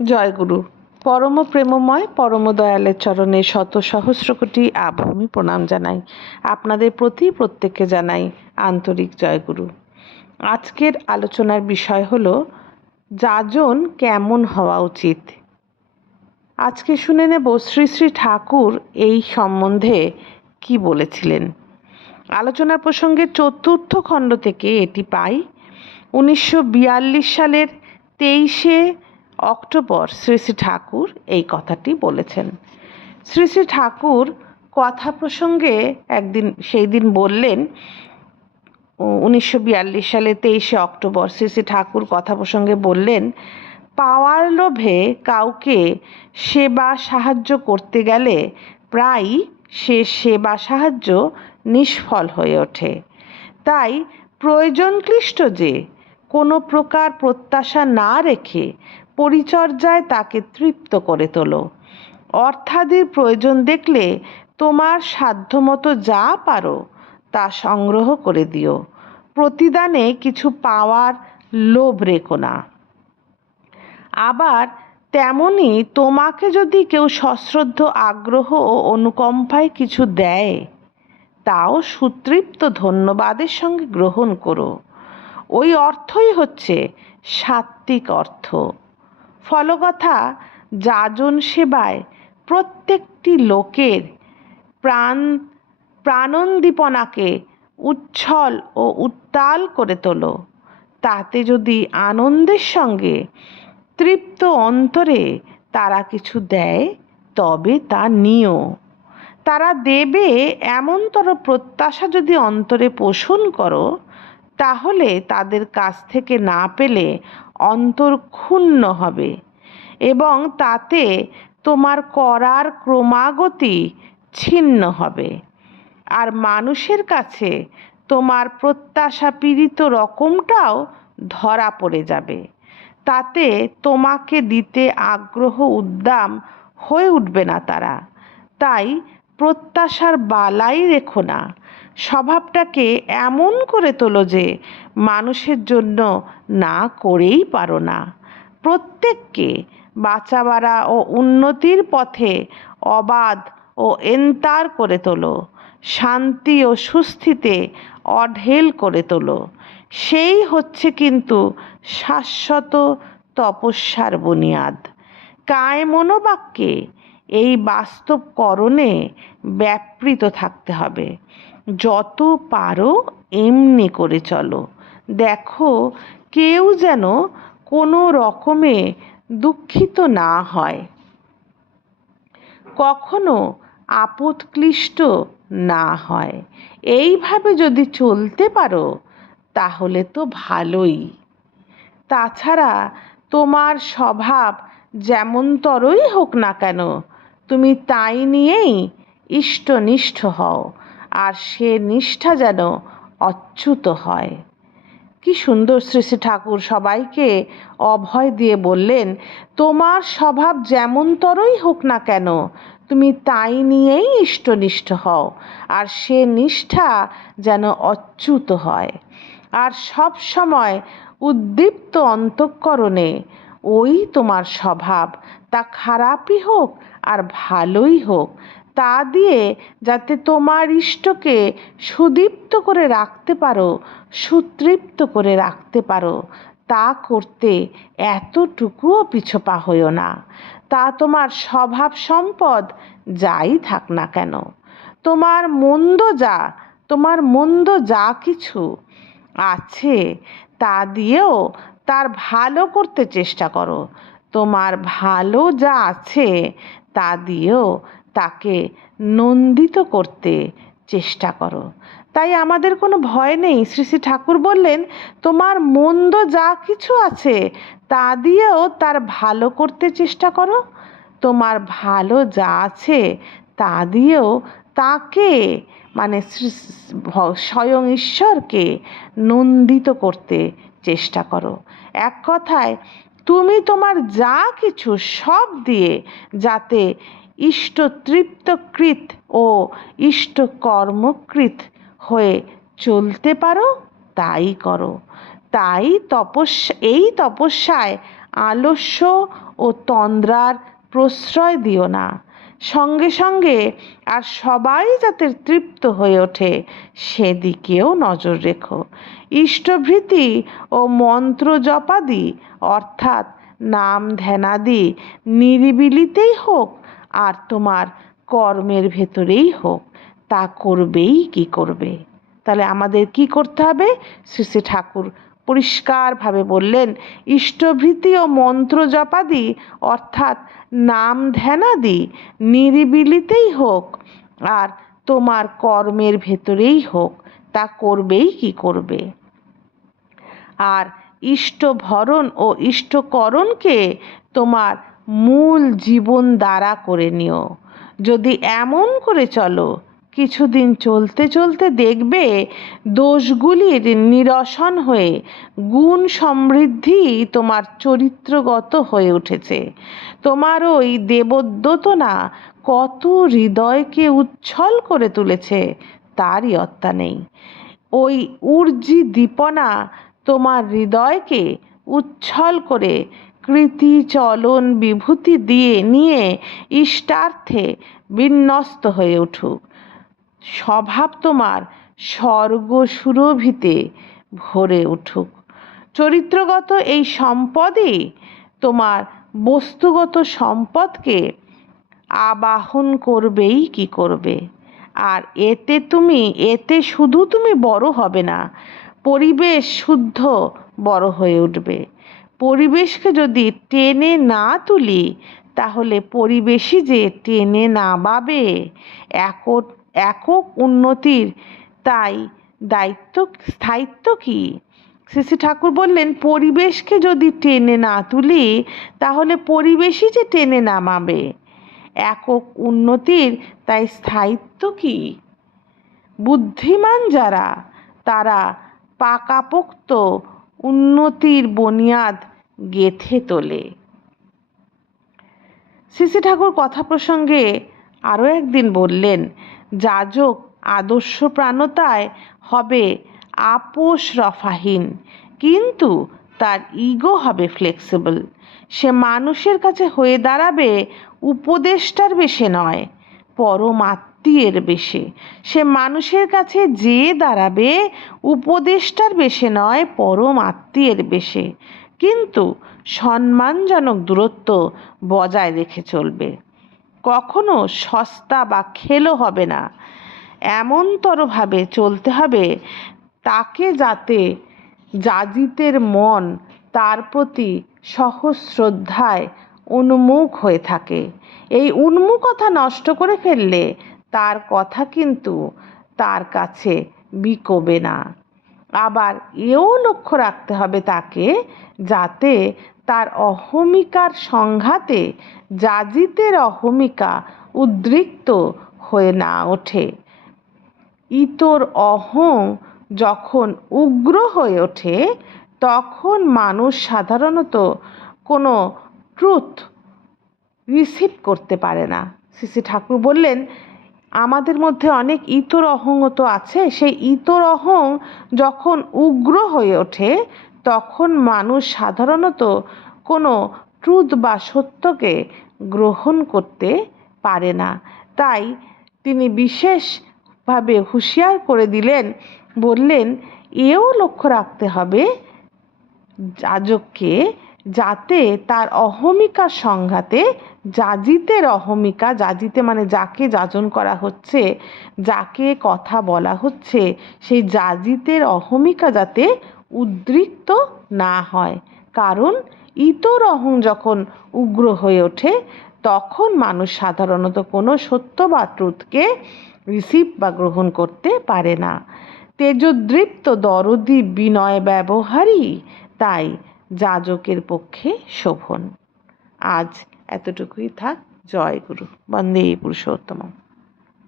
জয়গুরু। পরম প্রেমময় পরম দয়ালের চরণে শত সহস্র কোটি আভূমি প্রণাম জানাই। আপনাদের প্রতি প্রত্যেককে জানাই আন্তরিক জয়গুরু। আজকের আলোচনার বিষয় হলো যাজন কেমন হওয়া উচিত। আজকে শুনে নেব শ্রী শ্রী ঠাকুর এই সম্বন্ধে কি বলেছিলেন। আলোচনার প্রসঙ্গে চতুর্থ খণ্ড থেকে এটি পাই। 1942 সালের 23শে অক্টোবর শ্রী শ্রী ঠাকুর এই কথাটি বলেছেন। শ্রী শ্রী ঠাকুর কথা প্রসঙ্গে সেই দিন বললেন, 1942 সালে 23শে অক্টোবর শ্রী শ্রী ঠাকুর কথা প্রসঙ্গে বললেন, পাওয়ার লোভে কাউকে সেবা সাহায্য করতে গেলে প্রায় সে সেবা সাহায্য নিষ্ফল হয়ে ওঠে। তাই প্রয়োজনক্লিষ্ট যে কোনো প্রকার প্রত্যাশা না রেখে পরিচর্যায় তাকে তৃপ্ত করে তোলো। অর্থাদির প্রয়োজন দেখলে তোমার সাধ্যমতো যা পারো তা সংগ্রহ করে দিও। প্রতিদানে কিছু পাওয়ার লোভ রেখো না। আবার তেমনি তোমাকে যদি কেউ সশ্রদ্ধ আগ্রহ ও অনুকম্পায় কিছু দেয়, তাও সুতৃপ্ত ধন্যবাদের সঙ্গে গ্রহণ করো। ওই অর্থই হচ্ছে সাত্ত্বিক অর্থ। ফলকথা, যাজন সেবায় প্রত্যেকটি লোকের প্রাণোদ্দীপনাকে উচ্ছল ও উত্তাল করে তোলো। তাতে যদি আনন্দের সঙ্গে তৃপ্ত অন্তরে তারা কিছু দেয়, তবে তা নিও। তারা দেবে এমনতর প্রত্যাশা যদি অন্তরে পোষণ করো, তাহলে তাদের কাছ থেকে না পেলে অন্তর ক্ষুণ্ণ হবে এবং তাতে তোমার করার ক্রমাগতি ছিন্ন হবে। আর মানুষের কাছে তোমার প্রত্যাশা পীড়িত রকমটাও ধরা পড়ে যাবে। তাতে তোমাকে দিতে আগ্রহ উদ্দাম হয়ে উঠবে না তারা। তাই প্রত্যাশার বালাই রেখো না। স্বভাবটাকে এমন করে তোলো যে মানুষের জন্য না করেই পারো না। প্রত্যেককে বাঁচাবাড়া ও উন্নতির পথে অবাধ ও এন্তার করে তোলো। শান্তি ও সুস্থিতে অঢেল করে তোলো। সেই হচ্ছে কিন্তু শাশ্বত তপস্যার বুনিয়াদ। কায় মনোবাক্যে এই বাস্তবকরণে ব্যাপৃত থাকতে হবে। যত পারো এমনি করে চলো। দেখো, কেউ যেন কোনো রকমে দুঃখিত না হয়, কখনো আপদক্লিষ্ট না হয়। এইভাবে যদি চলতে পারো তাহলে তো ভালোই। তাছাড়া তোমার স্বভাব যেমনতরই হোক না কেন, তুমি তাই নিয়েই ইষ্টনিষ্ঠ হও, আর সে নিষ্ঠা যেন অচ্যুত হয়। কি সুন্দর শ্রী শ্রী ঠাকুর সবাইকে অভয় দিয়ে বললেন, তোমার স্বভাব যেমনতরই হোক না কেন, তুমি তাই নিয়েই ইষ্টনিষ্ঠ হও, আর সে নিষ্ঠা যেন অচ্যুত হয়। আর সব সময় উদ্দীপ্ত অন্তঃকরণে ওই তোমার স্বভাব, তা খারাপই হোক আর ভালোই হোক, তা দিয়ে যাতে তোমার ইষ্টকে সুদীপ্ত করে রাখতে পারো, সুতৃপ্ত করে রাখতে পারো, তা করতে এতটুকুও পিছপা হইও না। তা তোমার স্বভাব সম্পদ যাই থাক না কেন। তোমার মন্দ যা কিছু আছে তা দিয়েও তার ভালো করতে চেষ্টা করো। তোমার ভালো যা আছে তা দিয়েও তাকে নন্দিত করতে চেষ্টা করো। তাই আমাদের কোনো ভয় নেই। শ্রী শ্রী ঠাকুর বললেন, তোমার মন্দ যা কিছু আছে তা দিয়েও তার ভালো করতে চেষ্টা করো। তোমার ভালো যা আছে তা দিয়েও তাকে, মানে স্বয়ং ঈশ্বরকে নন্দিত করতে চেষ্টা করো। এক কথায়, তুমি তোমার যা কিছু সব দিয়ে যাতে ইষ্ট তৃপ্তকৃত ও ইষ্ট কর্মকৃত হয়ে চলতে পারো, তাই করো। তাই এই তপস্যায় আলস্য ও তন্দ্রার প্রশ্রয় দিও না। সঙ্গে সঙ্গে আর সবাই যাতে তৃপ্ত হয়ে ওঠে সেদিকেও নজর রেখো। ইষ্টভৃতি ও মন্ত্র জপাদি অর্থাৎ নাম ধ্যানাদি নিরিবিলিতেই হোক আর তোমার কর্মের ভেতরেই হোক, তা করবেই কি করবে। তাহলে আমাদের কি করতে হবে? শ্রী শ্রী ঠাকুর পরিষ্কারভাবে বললেন, ইষ্টভৃতি ও মন্ত্র জপাদি অর্থাৎ নাম ধ্যানাদি নিরিবিলিতেই হোক আর তোমার কর্মের ভেতরেই হোক, তা করবেই কি করবে। আর ইষ্টভরণ ও ইষ্টকরণকে তোমার মূল জীবন দ্বারা করে নিও। যদি এমন করে চলো, কিছুদিন চলতে চলতে দেখবে দোষগুলির নিরসন হয়ে গুণ সমৃদ্ধি তোমার চরিত্রগত হয়ে উঠেছে। তোমার ওই দেবোদ্যোতনা কত হৃদয়কে উচ্ছল করে তুলেছে তারই অত্যা নেই। ওই ঊর্জি দীপনা তোমার হৃদয়কে উচ্ছল করে কৃতি চলন বিভূতি দিয়ে নিয়ে ইষ্টার্থে বিন্যস্ত হয়ে উঠুক। স্বভাব তোমার স্বর্গ সুরভিতে ভরে উঠুক। চরিত্রগত এই সম্পদই তোমার বস্তুগত সম্পদকে আবাহন করবেই কি করবে। আর এতে শুধু তুমি বড় হবে না, পরিবেশ শুদ্ধ বড় হয়ে উঠবে। পরিবেশকে যদি টেনে না তুলি তাহলে পরিবেশই যে টেনে নামাবে। একক উন্নতির তাই স্থায়িত্ব কি? শ্রী শ্রী ঠাকুর বললেন, পরিবেশকে যদি টেনে না তুলি তাহলে পরিবেশই যে টেনে নামাবে। একক উন্নতির তাই স্থায়িত্ব কি? বুদ্ধিমান যারা তারা পাকাপোক্ত উন্নতির বুনিয়াদ গেঁথে তোলে। শ্রী শ্রী ঠাকুর কথা প্রসঙ্গে আরও একদিন বললেন, যাজক আদর্শ প্রাণতায় হবে আপোষ রফাহীন, কিন্তু তার ইগো হবে ফ্লেক্সিবল। সে মানুষের কাছে হয়ে দাঁড়াবে উপদেষ্টার বেশে নয়, পরমাত্মীয়ের বেশে। সে মানুষের কাছে যে দাঁড়াবে উপদেষ্টার বেশে নয়, পরমাত্মীয়ের বেশে, কিন্তু সম্মানজনক দূরত্ব বজায় রেখে চলবে। কখনো সস্তা বা খেলো হবে না, এমনতরভাবে চলতে হবে তাকে যাতে যাজিতের মন তার প্রতি সহজ শ্রদ্ধায় উন্মুখ হয়ে থাকে। এই উন্মুখতা নষ্ট করে ফেললে তার কথা কিন্তু তার কাছে বিকোবে না। আবার এও লক্ষ্য রাখতে হবে তাকে, যাতে তার অহমিকার সংঘাতে যাজিতের অহমিকা উদ্রিক্ত হয়ে না ওঠে। ইতর অহং যখন উগ্র হয়ে ওঠে তখন মানুষ সাধারণত কোনো ট্রুথ রিসিভ করতে পারে না। শ্রী শ্রী ঠাকুর বললেন, আমাদের মধ্যে অনেক ইতর অহং তো আছে, সেই ইতর অহং যখন উগ্র হয়ে ওঠে তখন মানুষ সাধারণত কোনো ট্রুথ বা সত্যকে গ্রহণ করতে পারে না। তাই তিনি বিশেষভাবে হুঁশিয়ার করে দিলেন, বললেন এও লক্ষ্য রাখতে হবে যাজককে, যাতে তার অহমিকার সংঘাতে যাজিতের অহমিকা, যাজিতে মানে যাকে যাজন করা হচ্ছে, যাকে কথা বলা হচ্ছে, সেই যাজিতের অহমিকা যাতে উদ্রিক্ত না হয়। কারণ ইতর অহং যখন উগ্র হয়ে ওঠে তখন মানুষ সাধারণত কোনো সত্য বা ট্রুথকে রিসিভ বা গ্রহণ করতে পারে না। তেজোদৃপ্ত দরদি বিনয় ব্যবহারই তাই যাজকের পক্ষে শোভন। আজ এতটুকুই থাক। জয় গুরু। বন্দে পুরুষোত্তম।